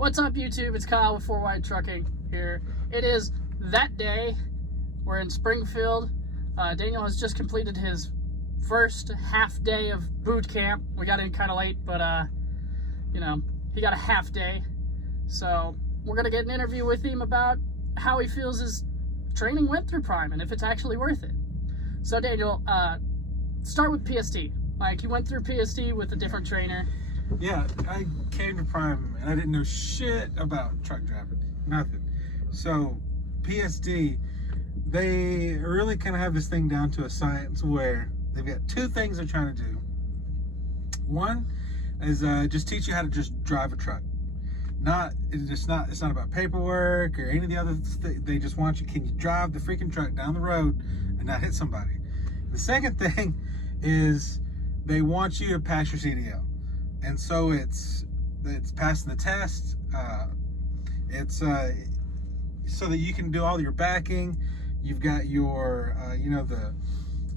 What's up, YouTube? It's Kyle with 4Wide Trucking here. It is that day. We're in Springfield. Daneil has just completed his first half day of boot camp. We got in kind of late, but you know, he got a half day. So we're gonna get an interview with him about how he feels his training went through Prime and if it's actually worth it. So Daneil, start with PST. Like, you went through PST with a different trainer. Yeah, I came to Prime and I didn't know shit about truck driving, nothing. So PSD, they really kind of have this thing down to a science where they've got two things they're trying to do. One is just teach you how to just drive a truck. It's not about paperwork or any of the other they just want you, can you drive the freaking truck down the road and not hit somebody? The second thing is they want you to pass your CDL. And so it's passing the test. It's so that you can do all your backing. You've got your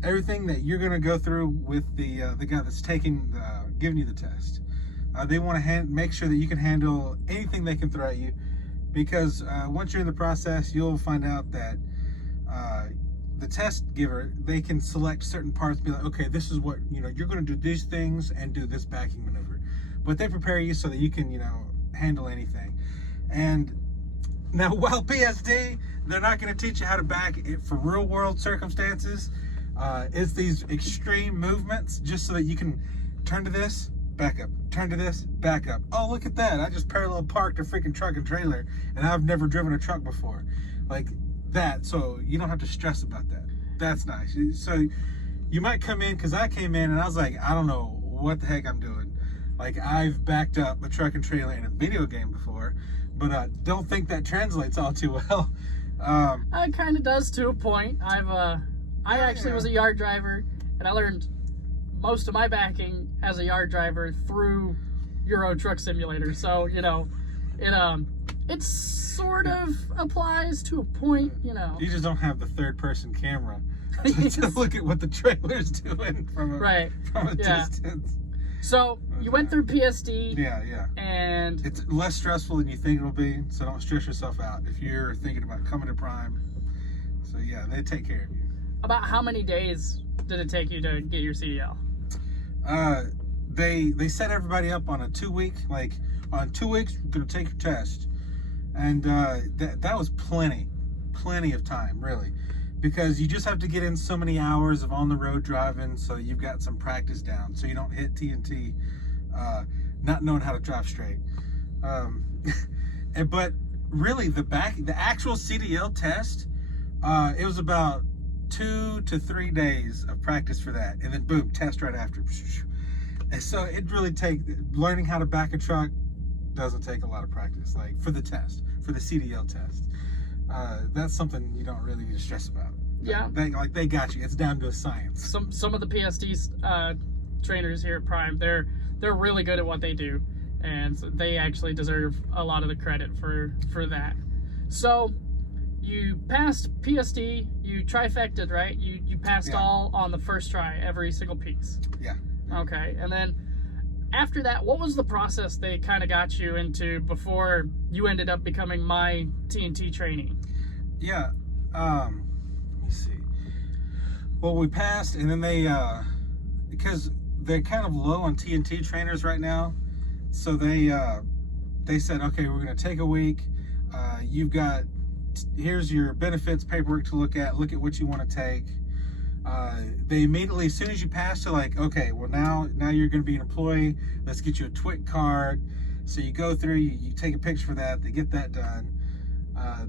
everything that you're gonna go through with the guy that's giving you the test. They want to make sure that you can handle anything they can throw at you, because once you're in the process, you'll find out that the test giver, they can select certain parts, be like, okay, this is what, you're going to do these things and do this backing maneuver. But they prepare you so that you can, handle anything. And now, while PSD, they're not going to teach you how to back it for real world circumstances. It's these extreme movements just so that you can turn to this, back up, turn to this, back up. Oh, look at that. I just parallel parked a freaking truck and trailer and I've never driven a truck before. Like that, so you don't have to stress about that. That's nice. So you might come in, because I came in and I was like, I don't know what the heck I'm doing. Like, I've backed up a truck and trailer in a video game before, but don't think that translates all too well. It kind of does to a point. I actually was a yard driver, and I learned most of my backing as a yard driver through Euro Truck Simulator. So, it sort of applies to a point, You just don't have the third-person camera to look at what the trailer's doing from a distance. So you went through PSD. Yeah. And it's less stressful than you think it'll be, so don't stress yourself out if you're thinking about coming to Prime. So yeah, they take care of you. About how many days did it take you to get your CDL? They set everybody up on a 2 week, like on 2 weeks, you're gonna take your test. And that was plenty of time, really, because you just have to get in so many hours of on the road driving, so you've got some practice down, so you don't hit TNT not knowing how to drive straight. But really, the actual CDL test, it was about 2 to 3 days of practice for that, and then boom, test right after. And so it really learning how to back a truck doesn't take a lot of practice, like for the CDL test. That's something you don't really need to stress about. Yeah, they got you. It's down to a science. Some of the PSD trainers here at Prime, they're really good at what they do, and they actually deserve a lot of the credit for that. So you passed PSD, you trifected, right? You passed all on the first try, every single piece. Yeah. Okay, and then after that, what was the process they kind of got you into before you ended up becoming my TNT trainee? Yeah, let me see. Well, we passed, and then they, because they're kind of low on TNT trainers right now, so they said, okay, we're going to take a week. Here's your benefits paperwork to look at what you want to take. They immediately, as soon as you pass, they're like, okay, well now you're going to be an employee. Let's get you a TWIC card. So you go through, you take a picture for that. They get that done.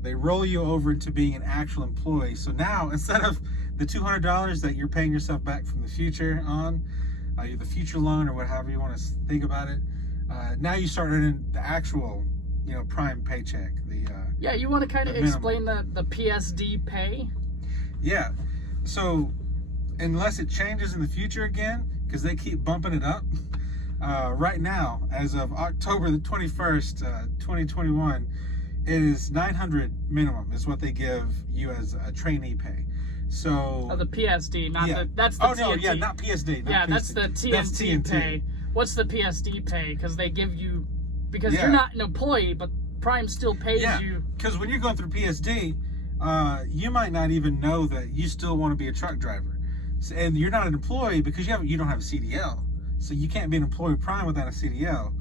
They roll you over into being an actual employee. So now, instead of the $200 that you're paying yourself back from the future on, the future loan or whatever you want to think about it, now you start earning the actual, Prime paycheck. Yeah, you want to kind of explain the PSD pay? Yeah. So, unless it changes in the future again, because they keep bumping it up, right now, as of October the 21st, 2021, it is $900 minimum is what they give you as a trainee pay. So the PSD, not that's the TNT. Not PSD. That's the TNT pay. What's the PSD pay? Because they give you because you're not an employee, but Prime still pays you. Because when you're going through PSD, you might not even know that you still want to be a truck driver, and you're not an employee because you don't have a CDL, so you can't be an employee Prime without a CDL.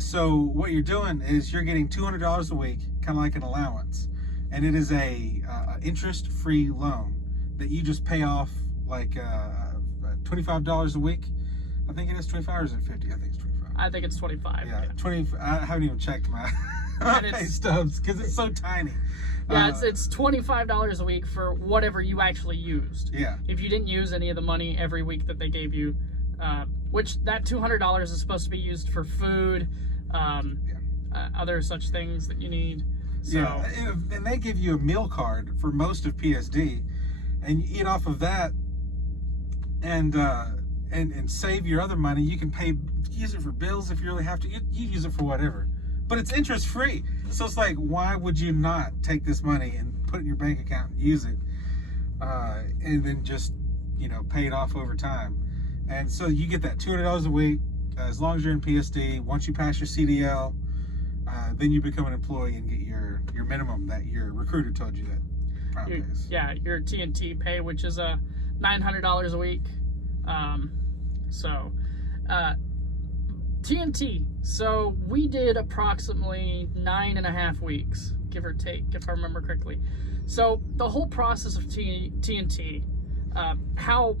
So what you're doing is you're getting $200 a week, kind of like an allowance, and it is a interest-free loan that you just pay off like $25 a week. I think it is 25, or is it 50? I think it's 25. I think it's 25. Yeah, 20. I haven't even checked my pay stubs because it's so tiny. Yeah, it's $25 a week for whatever you actually used. Yeah. If you didn't use any of the money every week that they gave you, which that $200 is supposed to be used for food, other such things that you need. So, yeah, and they give you a meal card for most of PSD, and you eat off of that, and save your other money. You can use it for bills if you really have to. You use it for whatever, but it's interest free. So it's like, why would you not take this money and put it in your bank account and use it, and then just pay it off over time? And so you get that $200 a week as long as you're in PSD. Once you pass your CDL, then you become an employee and get your minimum that your recruiter told you that Prime pays. Yeah, your TNT pay, which is $900 a week. TNT. So we did approximately 9.5 weeks, give or take, if I remember correctly. So the whole process of TNT, how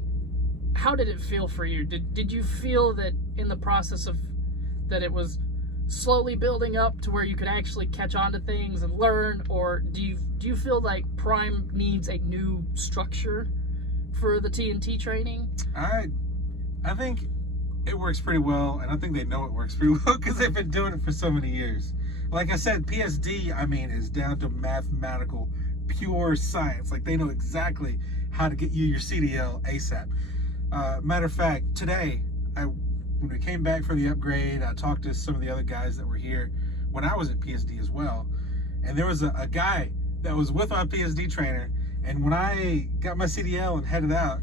did it feel for you? Did you feel that in the process of that it was slowly building up to where you could actually catch on to things and learn, or do you feel like Prime needs a new structure for the TNT training? I think it works pretty well, and I think they know it works pretty well because they've been doing it for so many years. Like I said, PSD, is down to mathematical, pure science. Like, they know exactly how to get you your CDL ASAP. Matter of fact, today, when we came back for the upgrade, I talked to some of the other guys that were here when I was at PSD as well, and there was a guy that was with my PSD trainer, and when I got my CDL and headed out,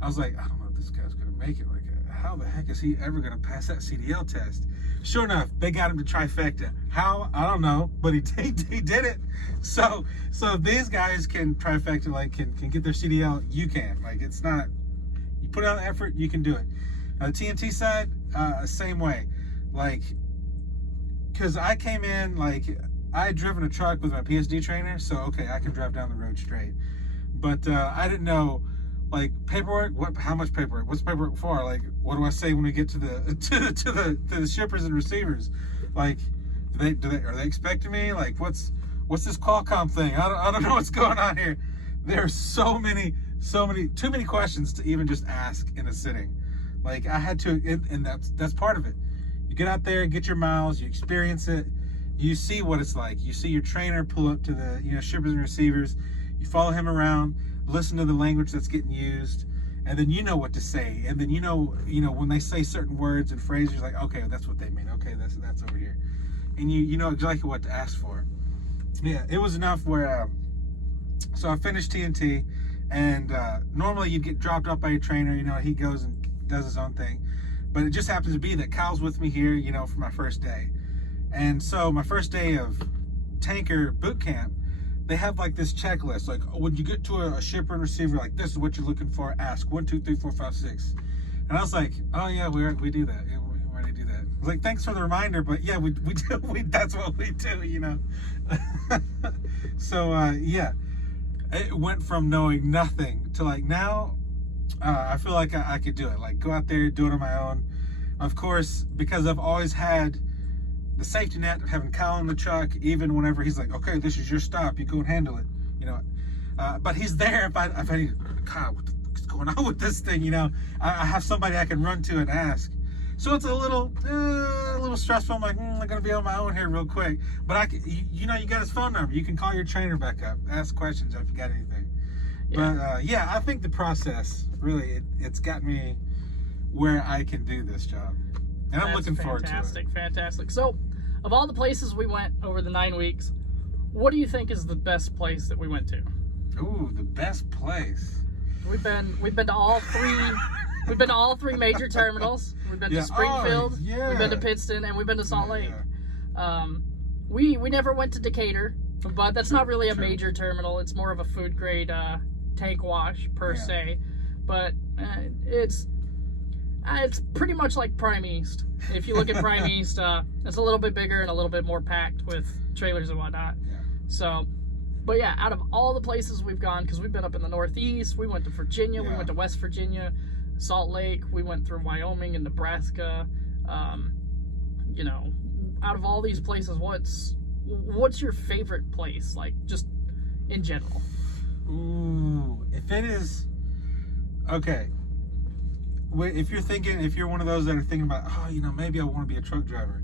I was like, I don't know if this guy's going to make it. Like, how the heck is he ever going to pass that CDL test? Sure enough, they got him to trifecta. How? I don't know, but he did it. So if these guys can trifecta, like can get their CDL, you can. Like, it's not, you put out the effort, you can do it. The TNT side, same way. Like, because I came in, like, I had driven a truck with my PSD trainer, so okay, I can drive down the road straight. But I didn't know, like, paperwork. How much paperwork? What's paperwork for? Like, what do I say when we get to the shippers and receivers? Like, are they expecting me? Like, what's this Qualcomm thing? I don't know what's going on here. There's too many questions to even just ask in a sitting. Like, I had to, and that's part of it. You get out there, get your miles, you experience it, you see what it's like. You see your trainer pull up to the shippers and receivers. You follow him around, listen to the language that's getting used, and then you know what to say. And then you know when they say certain words and phrases, you're like, okay, that's what they mean. Okay, that's over here, and you know exactly what to ask for. Yeah, it was enough where. So I finished TNT, and normally you'd get dropped off by your trainer. He goes and does his own thing, but it just happens to be that Kyle's with me here, for my first day. And so my first day of tanker boot camp, they have like this checklist, like, when you get to a shipper and receiver, like, this is what you're looking for, ask 1 2 3 4 5 6. And I was like, oh yeah, we do that. Yeah, we already do that. I was like, thanks for the reminder, but yeah, we do. That's what we do. So yeah, it went from knowing nothing to, like, now I feel like I could do it. Like, go out there, do it on my own. Of course, because I've always had the safety net of having Kyle in the truck, even whenever he's like, okay, this is your stop, you go and handle it, but he's there if I need, Kyle, what the fuck is going on with this thing, I have somebody I can run to and ask. So it's a little stressful. I'm like, I'm gonna be on my own here real quick, but you got his phone number, you can call your trainer back up, ask questions if you got anything. Yeah. But yeah, I think the process really, it's got me where I can do this job, and I'm looking forward to it. Fantastic. So, of all the places we went over the 9 weeks, what do you think is the best place that we went to? Ooh, the best place. We've been to all three. We've been to all three major terminals. We've been to Springfield. Yeah. We've been to Pittston, and we've been to Salt Lake. We never went to Decatur, but that's not really a True. major terminal. It's more of a food grade tank wash per se. But it's pretty much like Prime East. If you look at Prime East, it's a little bit bigger and a little bit more packed with trailers and whatnot. Yeah. So, but yeah, out of all the places we've gone, because we've been up in the Northeast, we went to Virginia, we went to West Virginia, Salt Lake, we went through Wyoming and Nebraska. You know, out of all these places, what's your favorite place, like, just in general? Ooh, if it is, okay. If you're one of those that are thinking about, oh, you know, maybe I want to be a truck driver.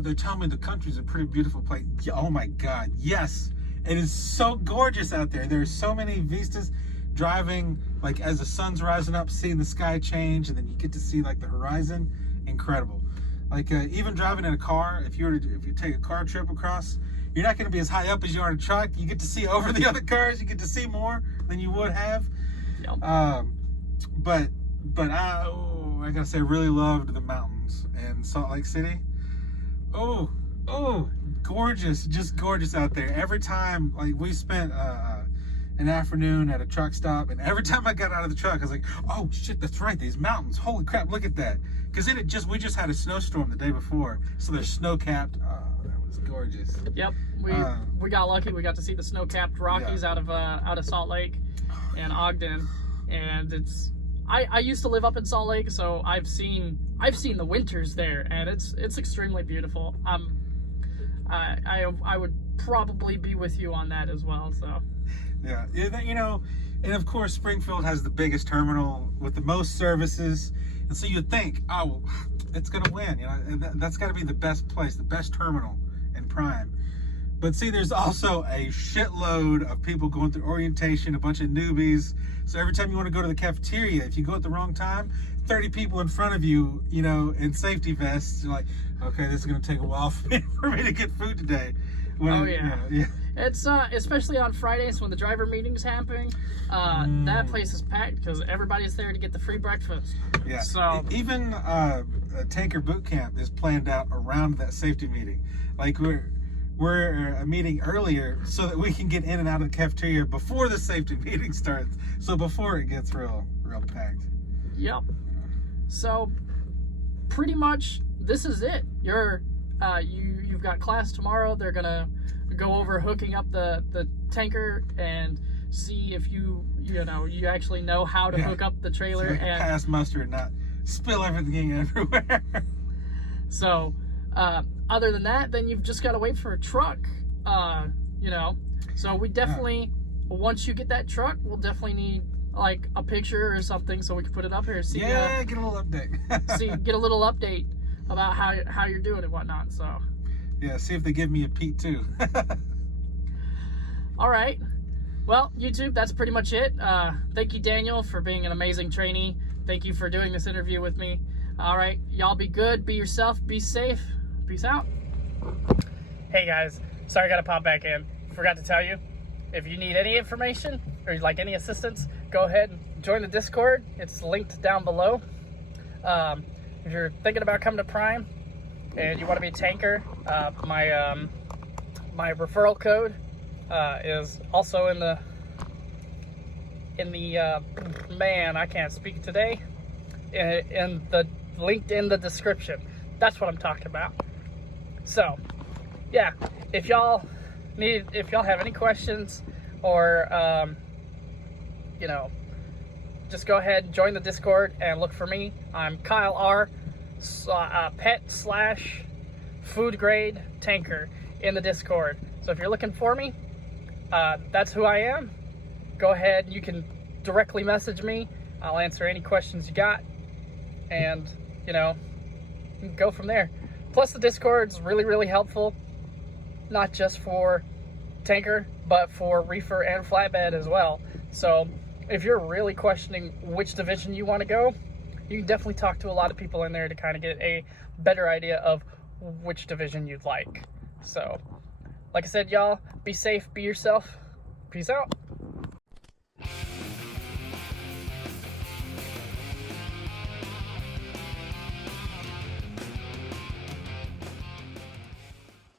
They're telling me the country's a pretty beautiful place. Oh my God, yes. It is so gorgeous out there. There are so many vistas. Driving, like, as the sun's rising up, seeing the sky change, and then you get to see, like, the horizon. Incredible. Like, even driving in a car, if you take a car trip across, you're not going to be as high up as you are in a truck. You get to see over the other cars. You get to see more than you would have. Yep. But I gotta say, I really loved the mountains in Salt Lake City. Oh, gorgeous, just gorgeous out there. Every time, like, we spent an afternoon at a truck stop, and every time I got out of the truck, I was like, oh shit, that's right, these mountains, holy crap, look at that. Because we just had a snowstorm the day before, so they're snow-capped. Oh, that was gorgeous. Yep, we got lucky. We got to see the snow-capped Rockies out of Salt Lake and Ogden, and it's. I used to live up in Salt Lake, so I've seen the winters there, and it's extremely beautiful. I would probably be with you on that as well. So yeah, you know, and of course Springfield has the biggest terminal with the most services, and so you'd think, oh, it's gonna win. You know, and that's got to be the best place, the best terminal in Prime. But see, there's also a shitload of people going through orientation, a bunch of newbies. So every time you want to go to the cafeteria, if you go at the wrong time, 30 people in front of you, you know, in safety vests, you're like, okay, this is going to take a while for me to get food today. Yeah. It's especially on Fridays when the driver meeting's happening. That place is packed because everybody's there to get the free breakfast. Yeah. So even Tanker Boot Camp is planned out around that safety meeting. Like we're meeting earlier so that we can get in and out of the cafeteria before the safety meeting starts. So before it gets real packed. Yep. So pretty much this is it. You've got class tomorrow. They're gonna go over hooking up the tanker and see if you actually know how to hook up the trailer, so and pass muster and not spill everything everywhere. So other than that, then you've just got to wait for a truck. So we definitely, once you get that truck, we'll definitely need like a picture or something so we can put it up here. See, get a little update. Get a little update about how you're doing and whatnot. So yeah, see if they give me a Pete too. All right. Well, YouTube, that's pretty much it. Thank you, Daniel, for being an amazing trainee. Thank you for doing this interview with me. All right, y'all be good, be yourself, be safe. Peace out. Hey guys, sorry I gotta pop back in. Forgot to tell you, if you need any information or you'd like any assistance, go ahead and join the Discord. It's linked down below. If you're thinking about coming to Prime and you want to be a tanker, my referral code is also in the man, I can't speak today, in the linked in the description. That's what I'm talking about. So yeah, if y'all have any questions or just go ahead and join the Discord and look for me. I'm Kyle R, pet/food grade tanker in the Discord. So if you're looking for me, that's who I am. Go ahead, you can directly message me. I'll answer any questions you got, and go from there. Plus the Discord's really helpful, not just for tanker, but for reefer and flatbed as well. So if you're really questioning which division you want to go, you can definitely talk to a lot of people in there to kind of get a better idea of which division you'd like. So like I said, y'all, be safe, be yourself. Peace out.